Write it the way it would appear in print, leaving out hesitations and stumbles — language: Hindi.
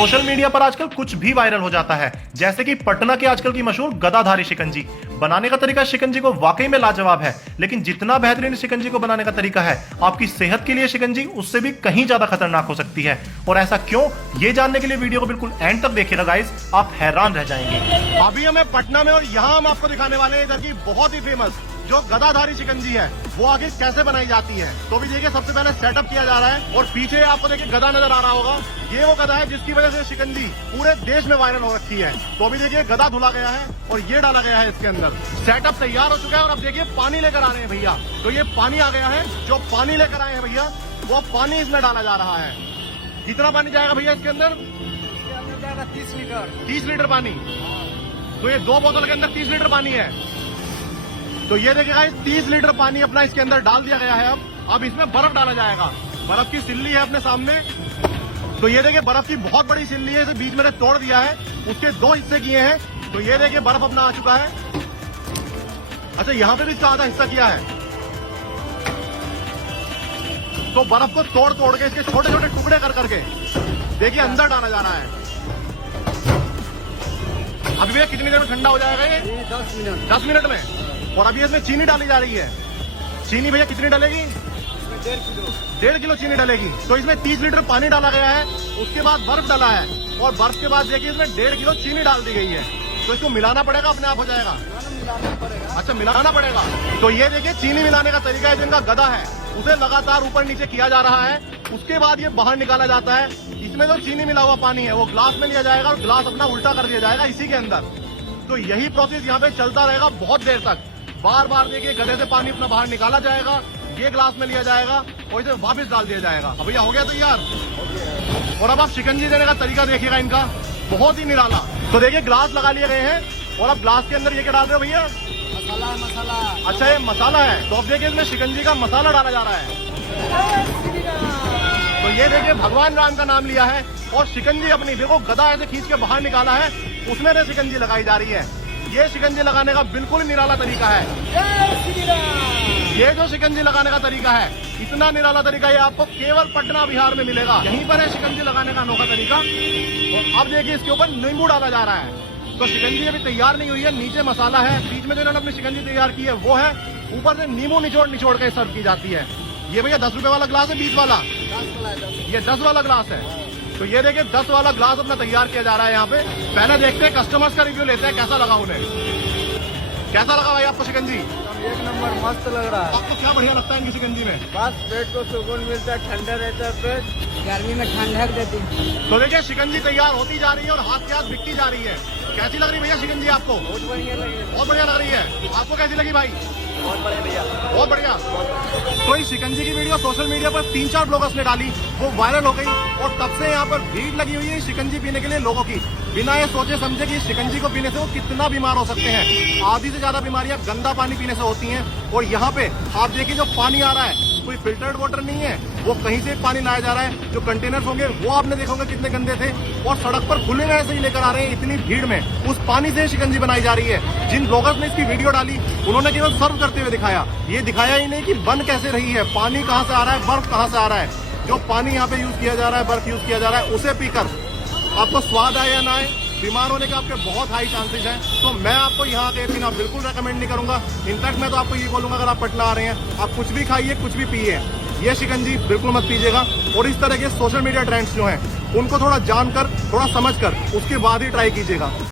सोशल मीडिया पर आजकल कुछ भी वायरल हो जाता है, जैसे कि पटना के आजकल की मशहूर गदाधारी शिकंजी। बनाने का तरीका शिकंजी को वाकई में लाजवाब है, लेकिन जितना बेहतरीन शिकंजी को बनाने का तरीका है, आपकी सेहत के लिए शिकंजी उससे भी कहीं ज्यादा खतरनाक हो सकती है। और ऐसा क्यों, ये जानने के लिए वीडियो को बिल्कुल एंड तक देखिएगा गाइस, आप हैरान रह जाएंगे। अभी हमें पटना में और यहाँ हम आपको दिखाने वाले हैं इधर की बहुत ही फेमस जो गदाधारी शिकंजी है वो आगे कैसे बनाई जाती है। तो भी देखिए, सबसे पहले सेटअप किया जा रहा है और पीछे आपको देखिए गदा नजर आ रहा होगा। ये वो गदा है जिसकी वजह से शिकंजी पूरे देश में वायरल हो रखी है। तो अभी देखिए गदा धुला गया है और ये डाला गया है इसके अंदर। सेटअप तैयार हो चुका है और अब देखिए पानी लेकर आ रहे हैं भैया। तो ये पानी आ गया है, जो पानी लेकर आए हैं भैया वो पानी इसमें डाला जा रहा है। कितना पानी जाएगा भैया इसके अंदर? 30 लीटर। 30 लीटर पानी। तो ये 2 बोतल के अंदर 30 लीटर पानी है। तो ये देखिएगा, 30 लीटर पानी अपना इसके अंदर डाल दिया गया है। अब इसमें बर्फ डाला जाएगा। बर्फ की सिल्ली है अपने सामने। तो ये देखिए बर्फ की बहुत बड़ी सिल्ली है, इसे बीच में तोड़ दिया है, उसके 2 हिस्से किए हैं। तो ये देखिए बर्फ अपना आ चुका है। अच्छा, यहाँ पे भी इसका आधा हिस्सा किया है। तो बर्फ को तोड़ तोड़ के इसके छोटे छोटे टुकड़े कर करके देखिए अंदर डाला जा रहा है। अभी भैया कितनी देर में ठंडा हो जाएगा ये? 10 मिनट। 10 मिनट में। और अभी इसमें चीनी डाली जा रही है। चीनी भैया कितनी डलेगी? 1.5 किलो चीनी डलेगी। तो इसमें 30 लीटर पानी डाला गया है, उसके बाद बर्फ डाला है और बर्फ के बाद देखिए इसमें 1.5 किलो चीनी डाल दी गई है। तो इसको मिलाना पड़ेगा, अपने आप हो जाएगा? अच्छा, मिलाना पड़ेगा। तो ये देखिए चीनी मिलाने का तरीका है, जिनका गदा है उसे लगातार ऊपर नीचे किया जा रहा है। उसके बाद ये बाहर निकाला जाता है। इसमें जो चीनी मिला हुआ पानी है वो ग्लास में लिया जाएगा और ग्लास अपना उल्टा कर दिया जाएगा इसी के अंदर। तो यही प्रोसेस यहाँ पे चलता रहेगा बहुत देर तक। बार बार देखिए गधे से पानी अपना बाहर निकाला जाएगा, ये ग्लास में लिया जाएगा और इसे वापस डाल दिया जाएगा। अब भैया हो गया तैयार। और अब आप शिकंजी देने का तरीका देखिएगा इनका, बहुत ही निराला। तो देखिए ग्लास लगा लिए गए हैं और अब ग्लास के अंदर ये क्या डाल रहे हो भैया? मसाला। अच्छा, ये मसाला है। तो अब देखिए इसमें शिकंजी का मसाला डाला जा रहा है। तो ये देखिए भगवान राम का नाम लिया है और शिकंजी अपनी देखो गदा ऐसे खींच के बाहर निकाला है, उसमें से शिकंजी लगाई जा रही है। ये शिकंजी लगाने का बिल्कुल निराला तरीका है। ये जो शिकंजी लगाने का तरीका है, इतना निराला तरीका ये आपको केवल पटना बिहार में मिलेगा। यहीं पर है शिकंजी लगाने का अनोखा तरीका। और अब देखिए इसके ऊपर नींबू डाला जा रहा है। तो शिकंजी अभी तैयार नहीं हुई है, नीचे मसाला है, बीच में जो इन्होंने अपनी शिकंजी तैयार की है वो है, ऊपर से नींबू निचोड़ के सर्व की जाती है। ये भैया 10 रुपए वाला ग्लास है, 20 वाला? ये 10 वाला ग्लास है। तो ये देखिए 10 वाला ग्लास अपना तैयार किया जा रहा है यहाँ पे। पहले देखते हैं, कस्टमर्स का रिव्यू लेते हैं, कैसा लगा उन्हें। कैसा लगा भाई आपको शिकंजी? 1 नंबर, मस्त लग रहा है। आपको क्या बढ़िया लगता है इनकी शिकंजी में? बस पेट को सुकून मिलता है, ठंडा रहता है पेट, गर्मी में ठंडक देती है। तो देखिए शिकंजी तैयार होती जा रही है और हाथ के हाथ बिकती जा रही है। कैसी लग रही है भैया शिकंजी आपको? बहुत बढ़िया लगी। बहुत बढ़िया लग रही है। आपको कैसी लगी भाई? बहुत बढ़िया भैया, बहुत बढ़िया। तो इस शिकंजी की वीडियो सोशल मीडिया पर 3-4 ब्लॉगर्स ने डाली, वो वायरल हो गई और तब से यहाँ पर भीड़ लगी हुई है शिकंजी पीने के लिए लोगों की। बिना ये सोचे समझे कि शिकंजी को पीने से वो कितना बीमार हो सकते हैं। आधी से ज्यादा बीमारियां गंदा पानी पीने से होती हैं। और यहाँ पे आप देखिए जो पानी आ रहा है कोई फिल्टर्ड वाटर नहीं है, वो कहीं से पानी लाया जा रहा है। जो कंटेनर्स होंगे वो आपने देखा होगा कितने गंदे थे और सड़क पर खुले में ऐसे ही लेकर आ रहे हैं इतनी भीड़ में। उस पानी से शिकंजी बनाई जा रही है। जिन ब्लॉगर्स ने इसकी वीडियो डाली उन्होंने केवल सर्व करते हुए दिखाया, ये दिखाया ही नहीं कि बन कैसे रही है, पानी कहाँ से आ रहा है, बर्फ कहाँ से आ रहा है। जो पानी यहाँ पे यूज किया जा रहा है, बर्फ यूज किया जा रहा है, उसे पीकर आपको स्वाद आए या ना आए, बीमार होने के आपके बहुत हाई चांसेस हैं। तो मैं आपको यहाँ के पीना बिल्कुल रेकमेंड नहीं करूंगा। इनफैक्ट मैं तो आपको ये बोलूंगा, अगर आप पटना आ रहे हैं आप कुछ भी खाइए, कुछ भी पिए, ये शिकंजी बिल्कुल मत पीजिएगा। और इस तरह के सोशल मीडिया ट्रेंड्स जो हैं उनको थोड़ा जानकर, थोड़ा समझकर उसके बाद ही ट्राई कीजिएगा।